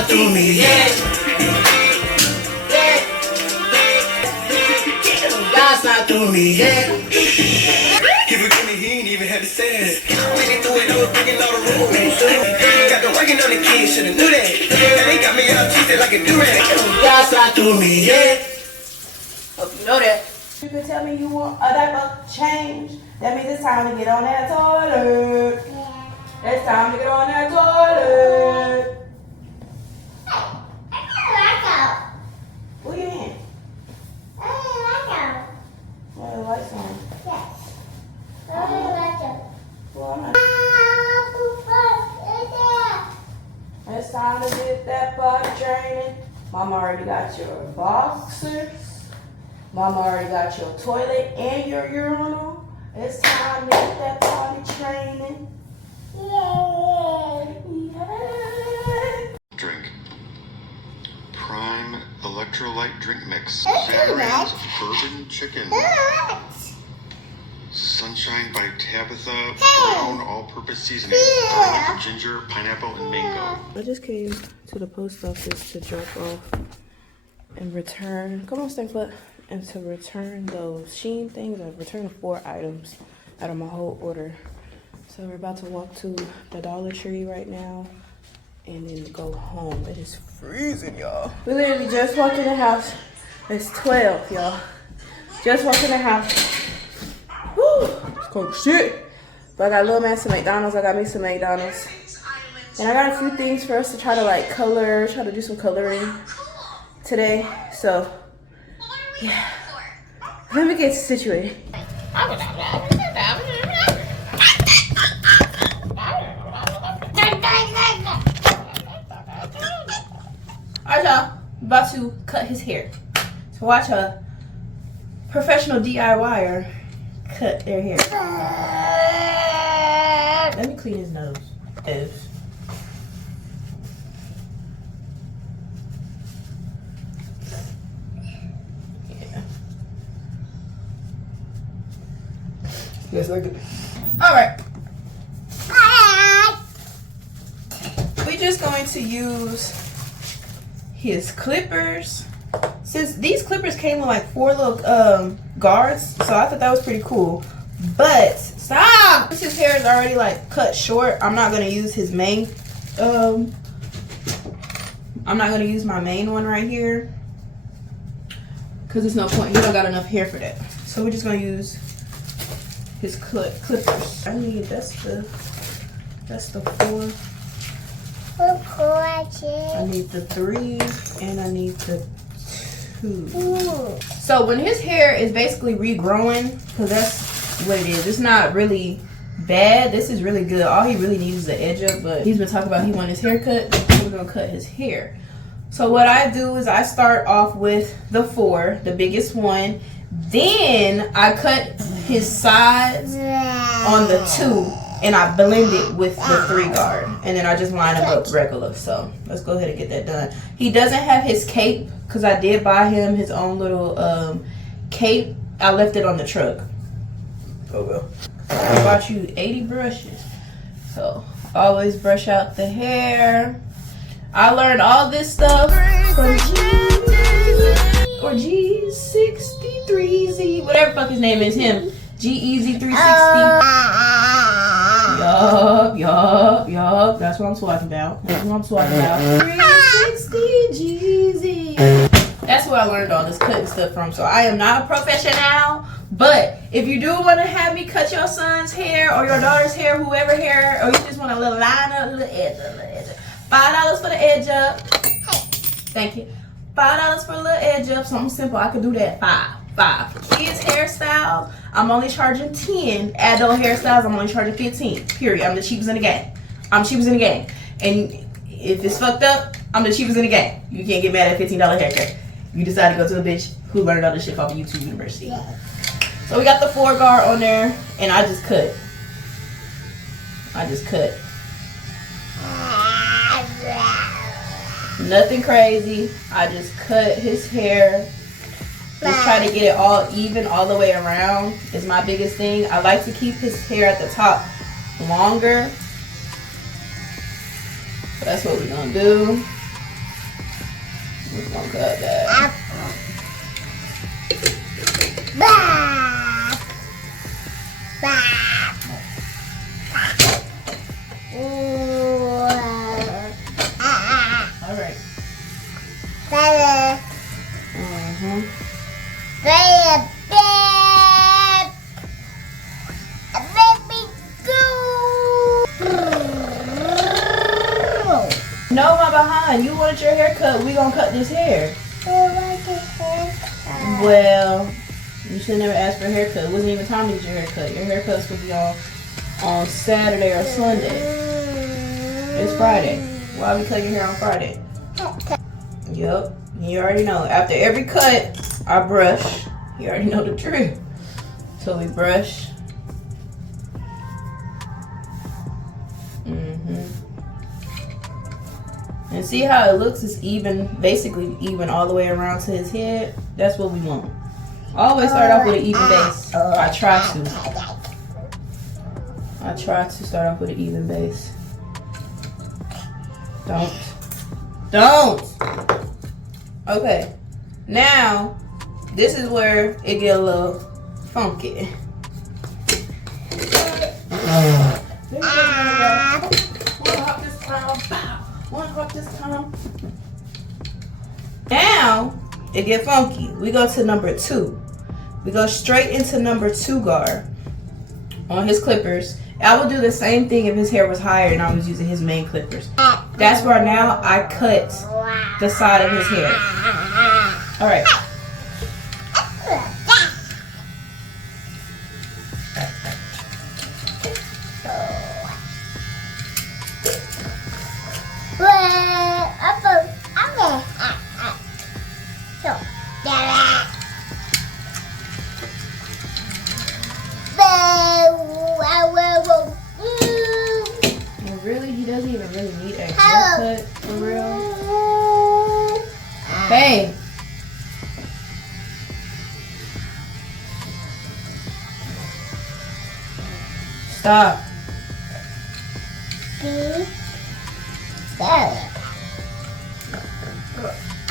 slide through me, yeah. God slide through me, yeah. Give it to me, he ain't even had to say it. Made it through it, I was breaking all the rules. Got to working on the kids, shoulda knew that. And they got me out twisted like a durag. God slide through me, yeah. Hope you know that. You can tell me you want a diaper change. That means it's time to get on that toilet. Yeah. It's time to get on that toilet. What are you in? Well, the lights on. Yes. Well, I'm not. It's time to get that butt training. Mama already got your boxers. Mama already got your toilet and your urinal. It's time to get that potty training. Yay! Yay! Drink. Prime electrolyte drink mix. Veterans bourbon chicken. Sunshine by Tabitha. Brown all-purpose seasoning. Garlic, ginger, pineapple, and mango. I just came to the post office to drop off and return. Come on, Stinkfoot. And to return those Shein things. I've returned 4 items out of my whole order. So we're about to walk to the Dollar Tree right now and then go home. It is freezing, y'all. We literally just walked in the house. It's 12, y'all. Just walked in the house. Whew, it's cold as shit. But I got a little man some McDonald's. I got me some McDonald's. And I got a few things for us to try to like color, try to do some coloring today. So yeah, let me get situated. Alright, y'all, about to cut his hair. So watch a professional DIYer cut their hair. Let me clean his nose. Yes, I could. All right. We're just going to use his clippers. Since these clippers came with like 4 little guards, so I thought that was pretty cool. But stop! Since his hair is already like cut short, I'm not gonna use his main. I'm not gonna use my main one right here because there's no point. He don't got enough hair for that. So we're just gonna use his clippers. I need that's the 4. I need the 3 and I need the 2. So when his hair is basically regrowing, because that's what it is. It's not really bad. This is really good. All he really needs is the edge up, but he's been talking about he wants his hair cut. So we're gonna cut his hair. So what I do is I start off with the 4, the biggest one. Then I cut his sides on the 2 and I blend it with the 3 guard. And then I just line them up regular. So let's go ahead and get that done. He doesn't have his cape because I did buy him his own little cape. I left it on the truck. Oh well. I bought you 80 brushes. So always brush out the hair. I learned all this stuff from G63Z, whatever fuck his name is, him. G-Easy360. Yup. That's what I'm talking about. 360 Jeezy. That's where I learned all this cutting stuff from. So I am not a professional, but if you do want to have me cut your son's hair or your daughter's hair, whoever hair, or you just want a little line up, a little edge up, $5 for the edge up. Thank you. $5 for a little edge up. Something simple. I could do that. 5. Kids hairstyles, I'm only charging 10. Adult hairstyles, I'm only charging 15. Period. I'm the cheapest in the game. And if it's fucked up, I'm the cheapest in the game. You can't get mad at a $15 haircut. You decide to go to a bitch who learned all this shit off of YouTube University. Yeah. So we got the 4 guard on there, and I just cut. Nothing crazy. I just cut his hair. Just try to get it all even all the way around is my biggest thing. I like to keep his hair at the top longer. So that's what we're gonna do. gonna cut that. All right. No, my behind. You wanted your hair cut. We gonna cut this hair. Well, you should never ask for a haircut. It wasn't even time to get your haircut. Your haircut's supposed to be on Saturday or Sunday. It's Friday. Why we cut your hair on Friday? Yup. You already know. After every cut, I brush. You already know the drill. So we brush. And see how it looks? It's even, basically even all the way around to his head. That's what we want. Always start off with an even base. I try to start off with an even base. Don't. Okay. Now, this is where it get a little funky. Now it get funky. We go to number 2. We go straight into number 2 guard on his clippers. I would do the same thing if his hair was higher and I was using his main clippers. That's where now I cut the side of his hair. All right. Really, he doesn't even really need a haircut for real. Hey. Stop.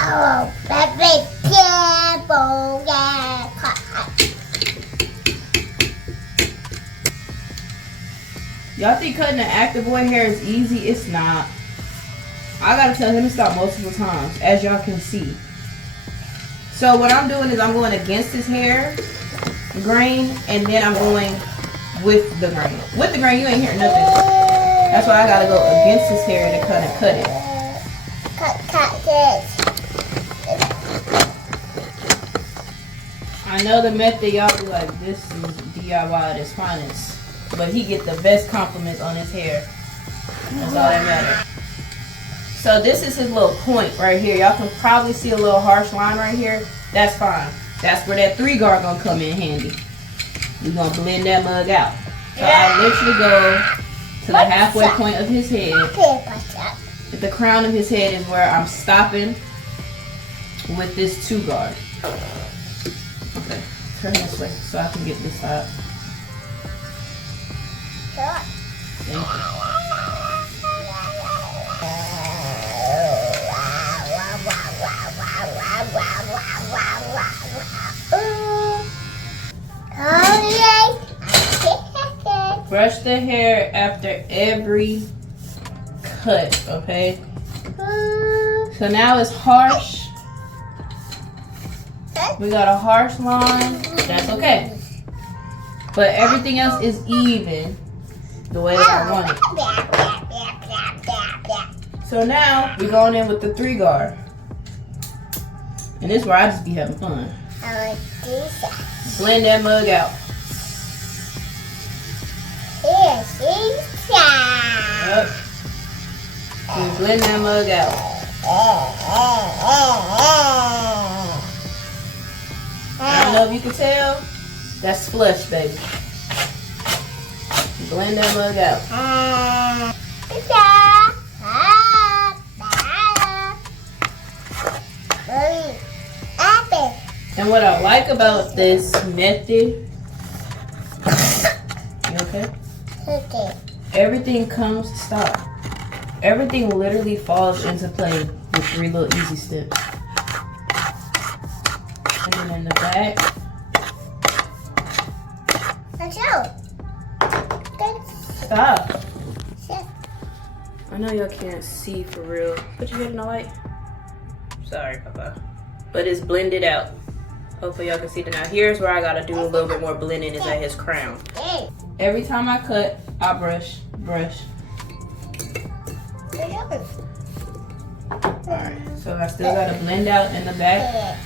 Oh, baby, careful, yeah. Y'all think cutting an active boy hair is easy? It's not. I gotta tell him to stop multiple times, as y'all can see. So what I'm doing is I'm going against his hair grain, and then I'm going with the grain. With the grain, you ain't hearing nothing. That's why I gotta go against his hair to kind of cut it. Cut this. I know the method, y'all be like, this is DIY at its finest. But he get the best compliments on his hair. That's all that matters. So this is his little point right here. Y'all can probably see a little harsh line right here. That's fine. That's where that 3 guard gonna come in handy. We're gonna blend that mug out. So I literally go to the halfway point of his head. At the crown of his head is where I'm stopping with this 2 guard. Okay, turn this way so I can get this side. Thank you. Brush the hair after every cut, okay? So now it's harsh. We got a harsh line. That's okay. But everything else is even the way that I want it. So now we're going in with the 3 guard. And this is where I just be having fun. Blend that mug out. Yep. Just blend that mug out. I don't know if you can tell. That's flush, baby. Blend that mug out. And what I like about this method, you okay? Okay. Everything comes, stop. Everything literally falls into play with 3 little easy steps. in the back. Let's go. Stop. I know y'all can't see for real. Put your head in the light. Sorry, Papa. But it's blended out. Hopefully y'all can see it now. Here's where I gotta do a little bit more blending is at his crown. Every time I cut, I brush. Alright, so I still gotta blend out in the back.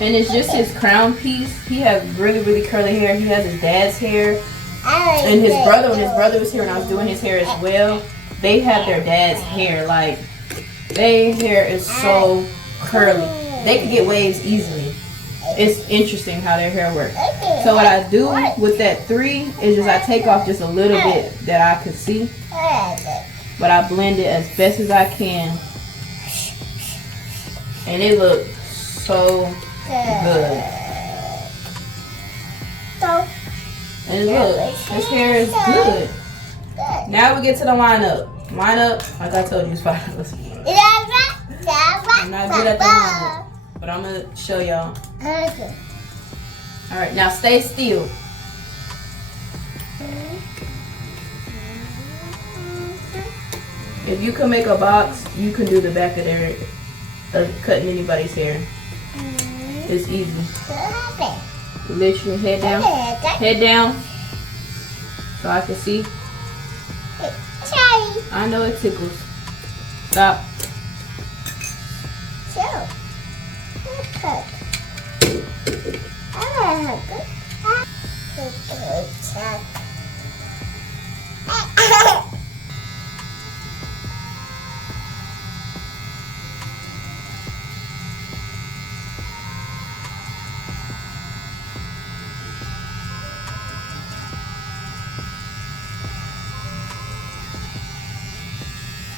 And it's just his crown piece. He has really, really curly hair. He has his dad's hair. And his brother, when his brother was here and I was doing his hair as well, they have their dad's hair. Like, their hair is so curly. They can get waves easily. It's interesting how their hair works. So what I do with that 3 is just I take off just a little bit that I could see. But I blend it as best as I can. And it looks so good. And look, his hair is good. Now we get to the lineup. Lineup, like I told you, it's $5. I'm not good at the lineup, but I'm gonna show y'all. Alright, now stay still. If you can make a box, you can do the back of their cutting anybody's hair. It's easy. Literally head down, so I can see. I know it tickles. Stop.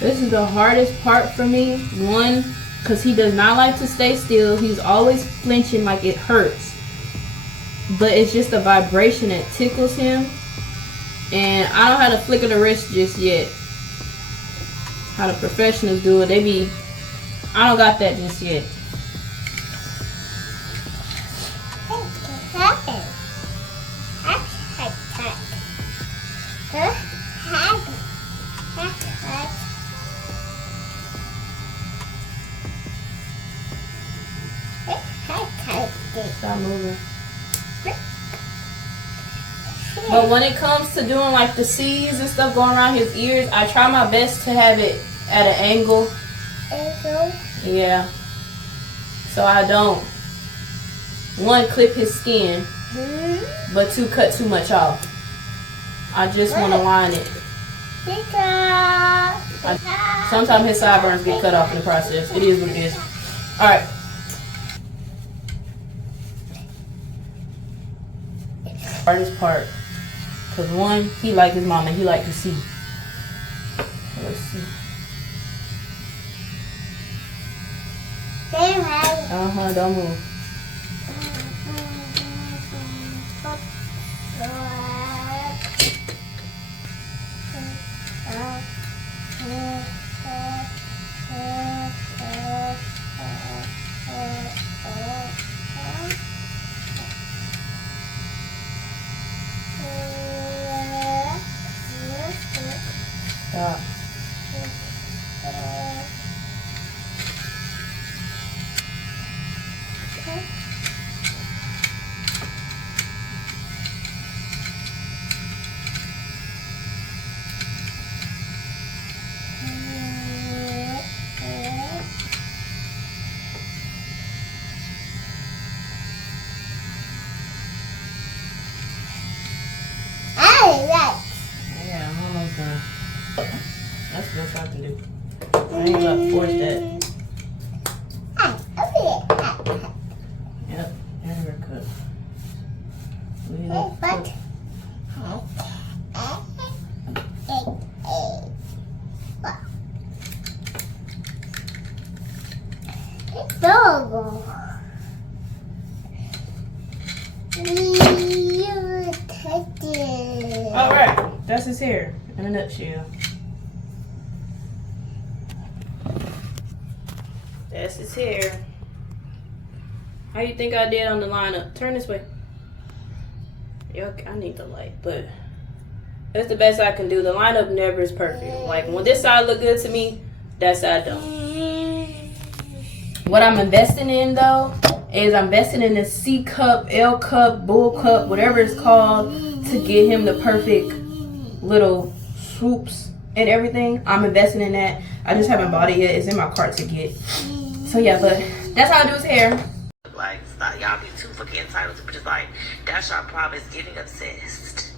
This is the hardest part for me. One, because he does not like to stay still. He's always flinching like it hurts. But it's just a vibration that tickles him. And I don't know how to flicker the wrist just yet. How the professionals do it. I don't got that just yet. Stop moving. But when it comes to doing like the C's and stuff going around his ears, I try my best to have it at an angle. Yeah. So I don't, 1, clip his skin, but 2, cut too much off. I just want to line it. Sometimes his sideburns get cut off in the process. It is what it is. Alright. Hardest part, because 1, he like his mama, he like to see. So let's see. Don't move. Stop. Yeah, I'm almost done. That's the best I can do. I ain't gonna force that. Yep, and we're cooked. Leave it cook. Alright, that's his hair in a nutshell. That's his hair. How you think I did on the lineup? Turn this way. I need the light, but that's the best I can do. The lineup never is perfect. Like when this side look good to me, that side don't. What I'm investing in though is I'm investing in the C cup, L cup, bull cup, whatever it's called, to get him the perfect little swoops and everything. I'm investing in that. I just haven't bought it yet. It's in my cart to get. So yeah, but that's how I do his hair. Like, y'all be too fucking entitled to, but just like, that's your problem, is getting obsessed.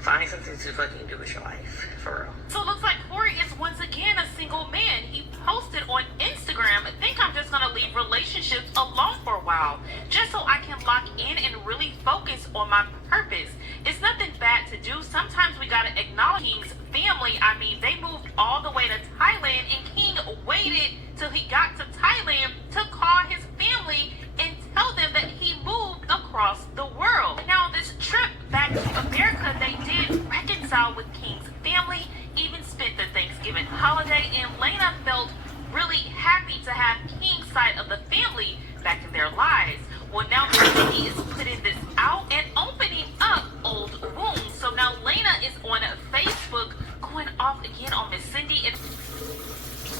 Find something to fucking do with your life, for real. So it looks like Corey is once again a single man. He posted on Instagram, I think I'm just gonna leave relationships alone for a while, just so I can lock in and really focus on my purpose. It's nothing bad to do. Sometimes we gotta acknowledge King's family. I mean, they moved all the way to Thailand, and King waited till he got to Thailand to call his family and tell them that he moved across the world. Now, on this trip back to America, they did reconcile with King's family, even spent the Thanksgiving holiday, and Lena felt really happy to have King's side of the family back in their lives. Well, now Cindy is putting this out and opening up old wounds. So now Lena is on Facebook going off again on Miss Cindy. And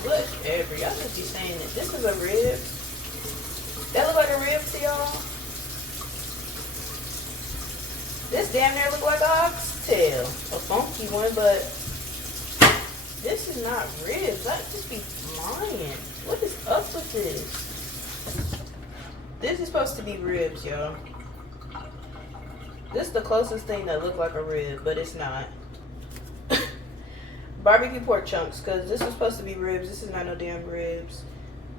whatever, y'all just be saying that this is a rib. That look like a rib to y'all? This damn near look like an oxtail. A funky one, but this is not ribs. I just be lying. What is up with this? This is supposed to be ribs, y'all. This is the closest thing that look like a rib, but it's not. Barbecue pork chunks, because this is supposed to be ribs. This is not no damn ribs.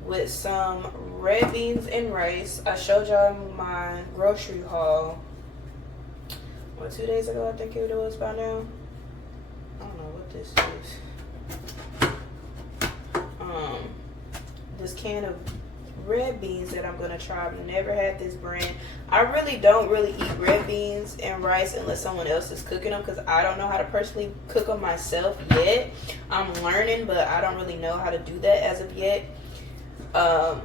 With some red beans and rice. I showed y'all my grocery haul. What, 2 days ago, I think it was by now. I don't know what this is. This can of red beans that I'm gonna try. I've never had this brand. I really don't eat red beans and rice unless someone else is cooking them, because I don't know how to personally cook them myself yet. I'm learning, but I don't really know how to do that as of yet. So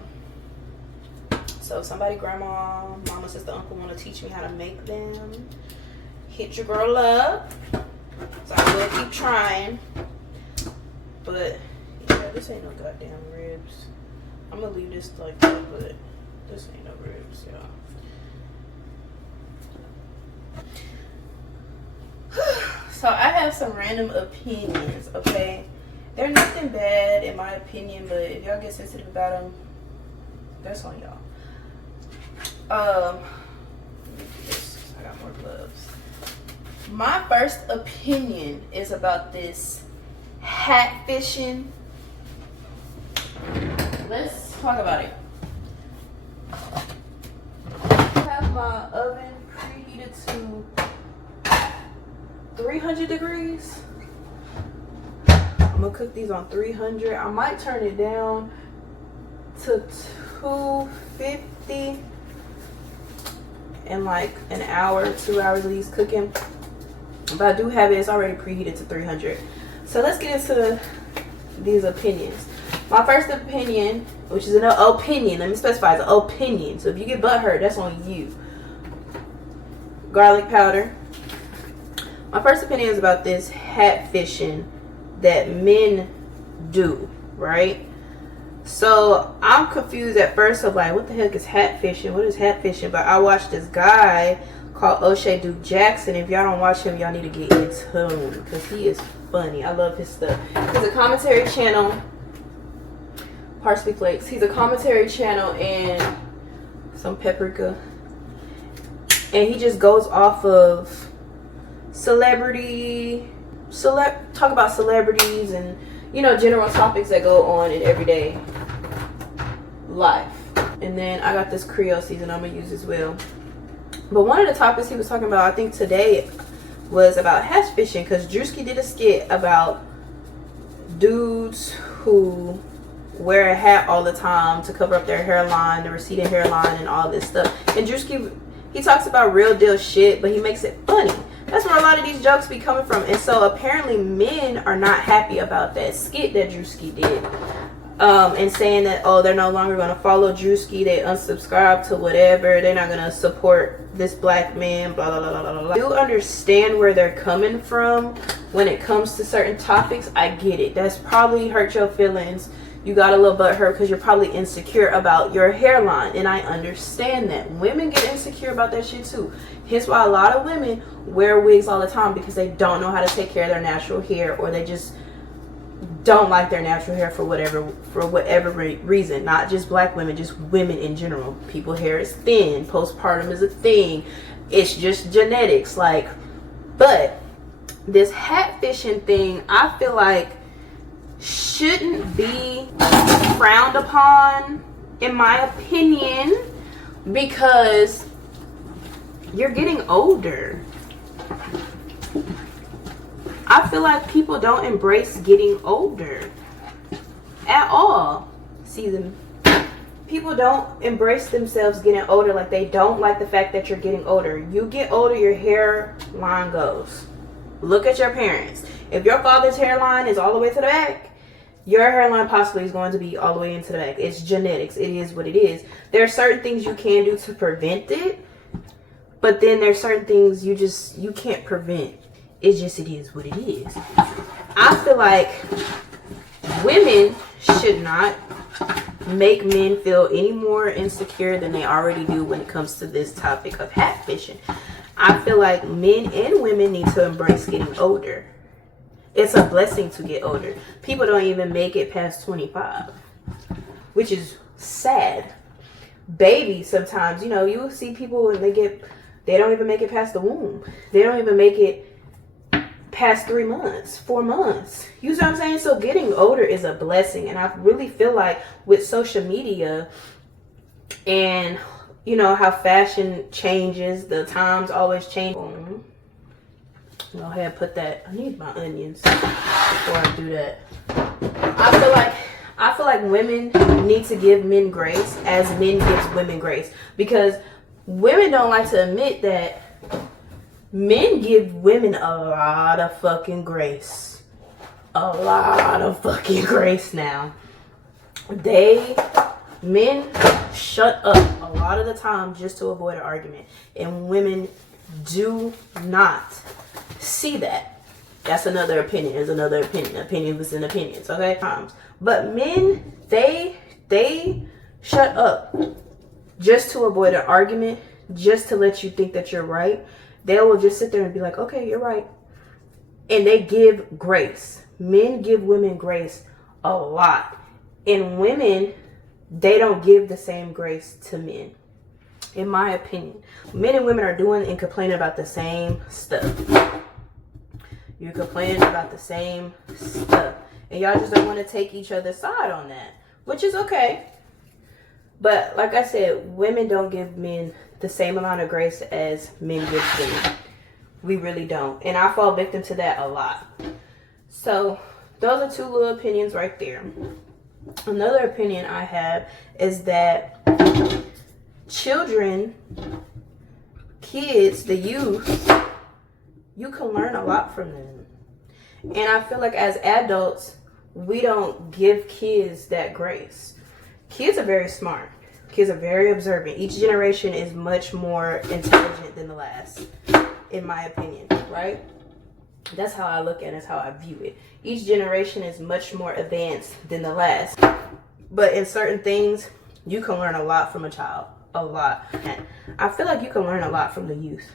if somebody, grandma, mama, sister, uncle, want to teach me how to make them, hit your girl up. So I will keep trying. But yeah, this ain't no goddamn ribs. I'm gonna leave this like that, but this ain't no ribs, y'all. So I have some random opinions, okay? They're nothing bad in my opinion, but if y'all get sensitive about them, that's on y'all. Let me do this, I got more gloves. My first opinion is about this hat fishing. Let's talk about it. I have my oven preheated to 300 degrees. I'm gonna cook these on 300. I might turn it down to 250 in like an hour, 2 hours of these cooking. But I do have it, it's already preheated to 300. So let's get into these opinions. My first opinion, which is an opinion, let me specify, it's an opinion. So if you get butthurt, that's on you. Garlic powder. My first opinion is about this hat fishing that men do, right? So I'm confused at first of like, what the heck is hat fishing? What is hat fishing? But I watched this guy called O'Shea Duke Jackson. If y'all don't watch him, y'all need to get in tune, because he is funny. I love his stuff. He's a commentary channel. Parsley flakes. He's a commentary channel and some paprika. And he just goes off of talk about celebrities and, you know, general topics that go on in everyday life. And then I got this Creole season I'm gonna use as well. But one of the topics he was talking about, I think today, was about hat fishing, because Drewski did a skit about dudes who wear a hat all the time to cover up their hairline, the receding hairline, and all this stuff. And Drewski, he talks about real deal shit, but he makes it funny. That's where a lot of these jokes be coming from. And so apparently men are not happy about that skit that Drewski did. and saying that, oh, they're no longer going to follow Drewski, they unsubscribe to whatever, they're not going to support this black man, blah, blah, blah, blah, blah, blah. I do understand where they're coming from when it comes to certain topics. I get it. That's probably hurt your feelings. You got a little butthurt because you're probably insecure about your hairline, and I understand that. Women get insecure about that shit too. Here's why a lot of women wear wigs all the time, because they don't know how to take care of their natural hair, or they just don't like their natural hair for whatever reason. Not just black women, just women in general. People's hair is thin, postpartum is a thing, it's just genetics. Like, but this hat fishing thing, I feel like shouldn't be frowned upon, in my opinion, because you're getting older. I feel like people don't embrace getting older at all. People don't embrace themselves getting older. Like, they don't like the fact that you're getting older. You get older, your hairline goes. Look at your parents. If your father's hairline is all the way to the back, your hairline possibly is going to be all the way into the back. It's genetics. It is what it is. There are certain things you can do to prevent it, but then there's certain things you can't prevent. It's just, it is what it is. I feel like women should not make men feel any more insecure than they already do when it comes to this topic of hat fishing. I feel like men and women need to embrace getting older. It's a blessing to get older. People don't even make it past 25, which is sad. Babies sometimes, you know, you see people when they don't even make it past the womb. They don't even make it past 3 months, 4 months. You see what I'm saying? So getting older is a blessing. And I really feel like with social media and, you know, how fashion changes, the times always change. Go ahead and put that. I need my onions before I do that. I feel like women need to give men grace as men gives women grace, because women don't like to admit that men give women a lot of fucking grace. A lot of fucking grace now. Men shut up a lot of the time just to avoid an argument. And women do not see that. That's another opinion. There's another opinion. Opinions within opinions, okay? But men, they shut up just to avoid an argument, just to let you think that you're right. They will just sit there and be like, okay, you're right. And they give grace. Men give women grace a lot. And women, they don't give the same grace to men. In my opinion, men and women are doing and complaining about the same stuff. You're complaining about the same stuff. And y'all just don't want to take each other's side on that, which is okay. But like I said, women don't give men the same amount of grace as men give women. We really don't. And I fall victim to that a lot. So those are two little opinions right there. Another opinion I have is that children, kids, the youth, you can learn a lot from them. And I feel like as adults, we don't give kids that grace. Kids are very smart. Kids are very observant. Each generation is much more intelligent than the last, in my opinion, right? That's how I look at it, that's how I view it. Each generation is much more advanced than the last. But in certain things, you can learn a lot from a child. A lot. And I feel like you can learn a lot from the youth.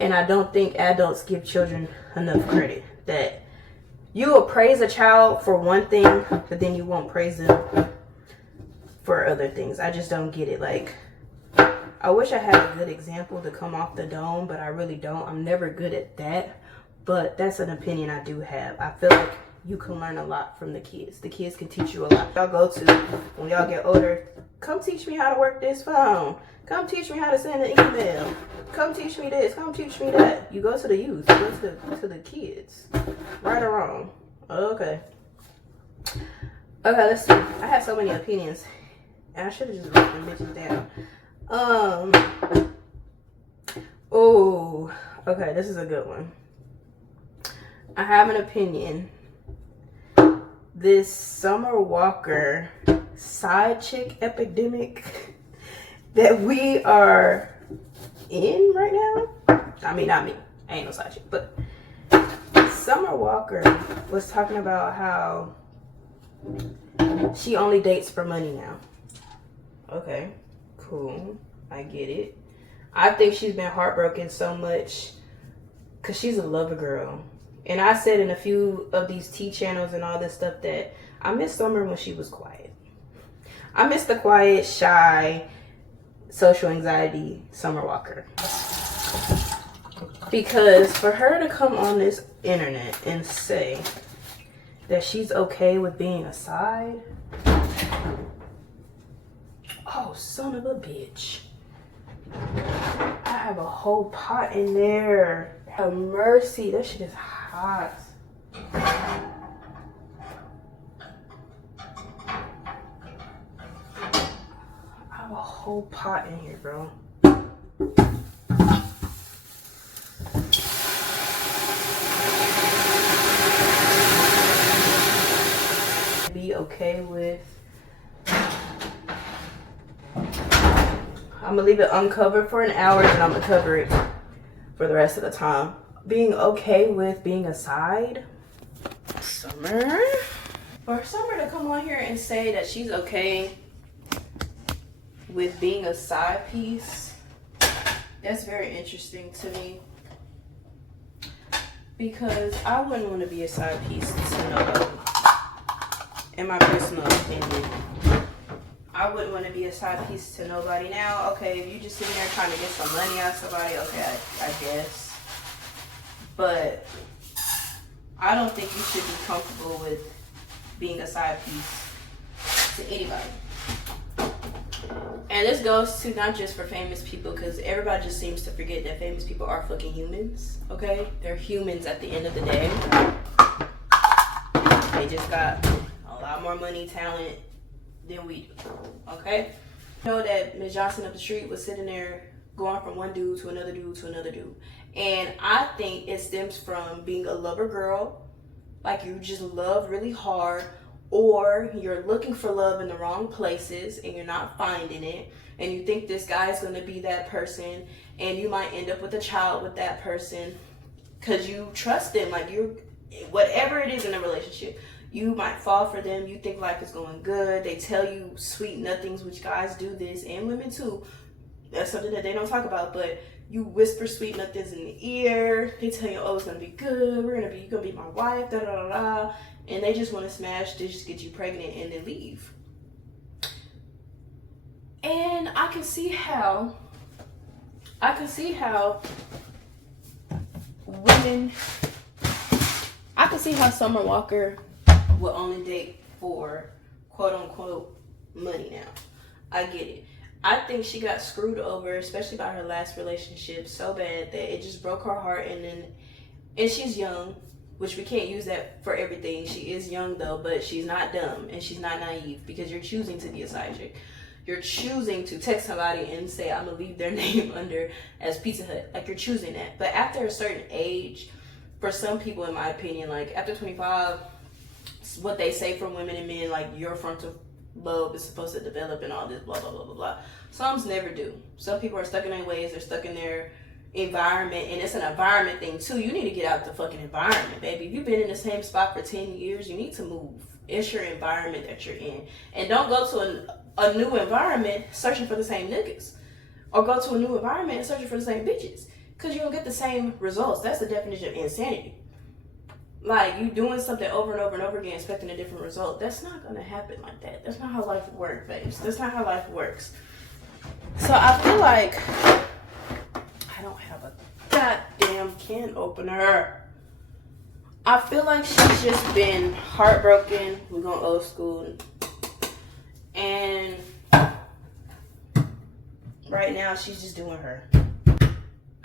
And I don't think adults give children enough credit. That you will praise a child for one thing, but then you won't praise them for other things. I just don't get it. Like, I wish I had a good example to come off the dome, but I really don't. I'm never good at that. But that's an opinion I do have. I feel like you can learn a lot from the kids. The kids can teach you a lot. Y'all go to, when y'all get older, come teach me how to work this phone. Come teach me how to send an email. Come teach me this. Come teach me that. You go to the youth. You go to the kids. Right or wrong? Okay. Okay, let's see. I have so many opinions. And I should have just written them bitches down. Oh, okay, this is a good one. I have an opinion this Summer Walker side chick epidemic that we are in right now. I mean, not me. I ain't no side chick, but Summer Walker was talking about how she only dates for money now. Okay, cool. I get it. I think she's been heartbroken so much because she's a lover girl. And I said in a few of these tea channels and all this stuff that I miss Summer when she was quiet. I miss the quiet, shy, social anxiety Summer Walker. Because for her to come on this internet and say that she's okay with being a side, oh, son of a bitch. I have a whole pot in there. Have mercy, that shit is hot. I have a whole pot in here, bro. Be okay with. I'm gonna leave it uncovered for an hour and I'm gonna cover it for the rest of the time. Being okay with being a side. Summer. For Summer to come on here and say that she's okay with being a side piece, that's very interesting to me. Because I wouldn't want to be a side piece to nobody. In my personal opinion. I wouldn't want to be a side piece to nobody. Now, okay, if you just sitting there trying to get some money out of somebody, okay, I guess. But I don't think you should be comfortable with being a side piece to anybody. And this goes to not just for famous people, because everybody just seems to forget that famous people are fucking humans, okay? They're humans at the end of the day. They just got a lot more money, talent than we do, okay? You know that Ms. Johnson up the street was sitting there going from one dude to another dude to another dude. And I think it stems from being a lover girl, like you just love really hard, or you're looking for love in the wrong places and you're not finding it, and you think this guy is going to be that person, and you might end up with a child with that person because you trust them. Like, you're, whatever it is in a relationship, you might fall for them. You think life is going good. They tell you sweet nothings, which guys do this, and women too. That's something that they don't talk about, but you whisper sweet nothings in the ear. They tell you, oh, it's gonna be good. You're gonna be my wife, da da da da. And they just want to smash, they just get you pregnant and then leave. And I can see how women, I can see how Summer Walker will only date for quote unquote money now. I get it. I think she got screwed over, especially by her last relationship, so bad that it just broke her heart. And she's young, which we can't use that for everything. She is young though, but she's not dumb and she's not naive, because you're choosing to be a side chick. You're choosing to text somebody and say, I'm gonna leave their name under as Pizza Hut. Like, you're choosing that. But after a certain age, for some people, in my opinion, like after 25, what they say for women and men, like your frontal lobe is supposed to develop and all this blah blah blah blah blah. Some never do. Some people are stuck in their ways, they're stuck in their environment, and it's an environment thing too. You need to get out the fucking environment, baby. If you've been in the same spot for 10 years, you need to move. It's your environment that you're in. And don't go to a new environment searching for the same niggas, or go to a new environment and searching for the same bitches, because you don't get the same results. That's the definition of insanity. Like, you doing something over and over and over again expecting a different result. That's not gonna happen like that. That's not how life works, babes. That's not how life works. So I feel like I don't have a goddamn can opener. I feel like she's just been heartbroken. We're going old school. And right now she's just doing her.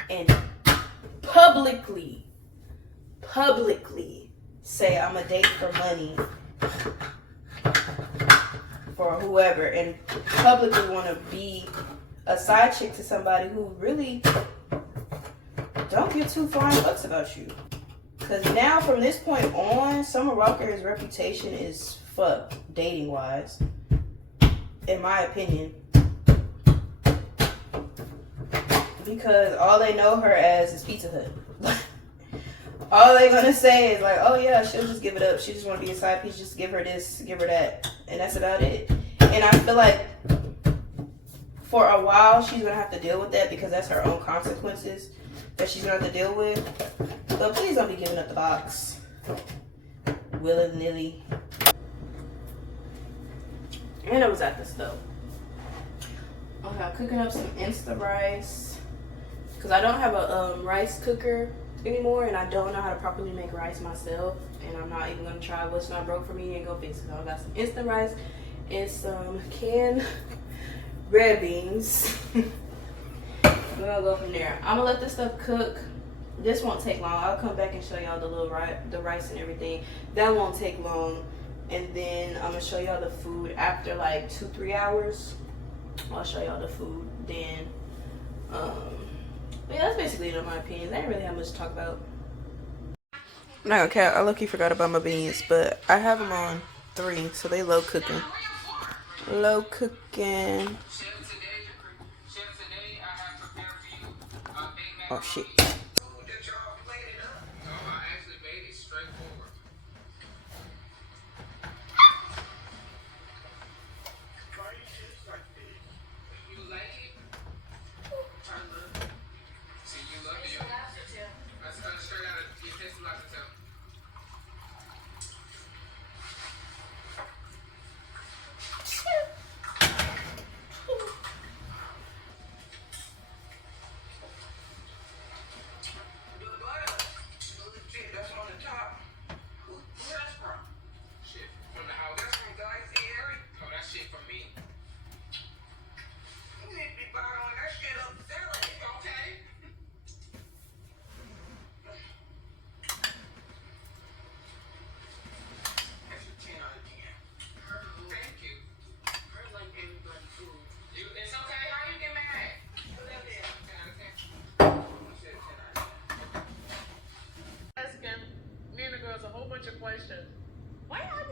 And publicly say, I'm a date for money for whoever, and publicly want to be a side chick to somebody who really don't give two flying fucks about you. Because now from this point on, Summer Walker's reputation is fucked, dating wise. In my opinion. Because all they know her as is Pizza Hut. All they gonna say is like, oh yeah, she'll just give it up. She just wanna be a side piece, just give her this, give her that. And that's about it. And I feel like for a while she's gonna have to deal with that because that's her own consequences that she's gonna have to deal with. So please don't be giving up the box willy-nilly. And I was at the stove. Okay, I'm cooking up some Insta rice because I don't have a rice cooker anymore, and I don't know how to properly make rice myself, and I'm not even gonna try. What's not broke for me ain't gonna fix it. So I got some instant rice and some canned red beans. We're gonna go from there. I'm gonna let this stuff cook. This won't take long. I'll come back and show y'all the rice and everything. That won't take long. And then I'm gonna show y'all the food after like 2-3 hours. I'll show y'all the food then. But yeah, that's basically it in my opinion. I didn't really have much to talk about. I'm not gonna cap, I low-key forgot about my beans, but I have them on 3, so they low cooking. Low cooking. Oh shit. Asking Nina girls a whole bunch of questions. Why y'all